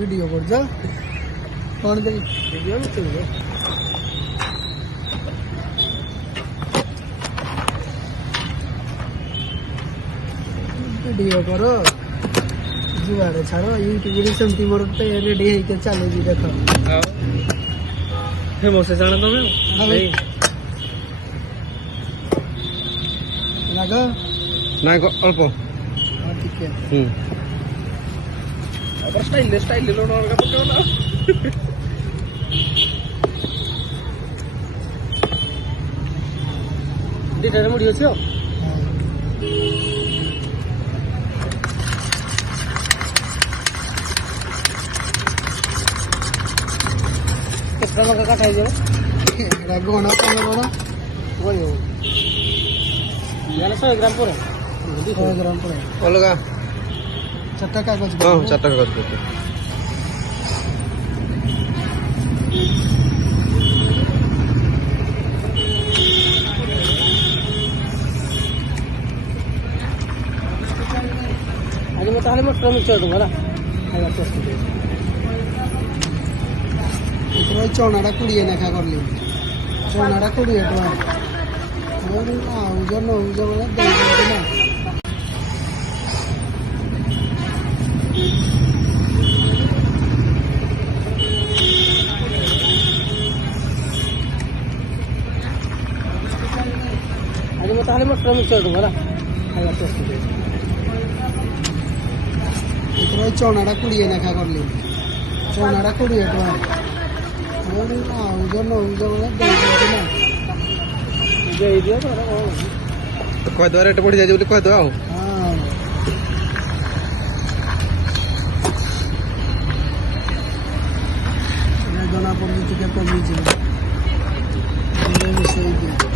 video कर जा कौन दे वीडियो में चल गया वीडियो करो जुआरे छाड़ो यूट्यूब रे सेमती मोर पे रेडी है के चले जी देखो फेमस है जाना तुम्हें लगा ना अल्प हां ठीक है अब स्टाइल लो ना पक्का ना दिटा मुड़ी अछि कितना लगा काटाई जो रागोना कोना वही हो याला 100 ग्राम पर 100 ग्राम पर अलगा चट्टा कागज हां चट्टा कागज पे आज मैं ताले मटर में चढ़ दूंगा ना आया टेस्ट दे इतना चौनाड़ा कुड़िए ना खा कर ले चौनाड़ा कुड़िए तो और ना उजर वाला दे दे ना आज मैं ताले मटर में चढ़ दूंगा ना आया टेस्ट दे इतना चौनाड़ा कुड़िए ना खा कर ले चौनाड़ा कुड़िए तो और ना उजर वाला दे दे ना दे दियो तो कह दो रेट बढ़ जाए बोले कह दो आओ हां ना जना पड़ी के कमी छी ये मिसई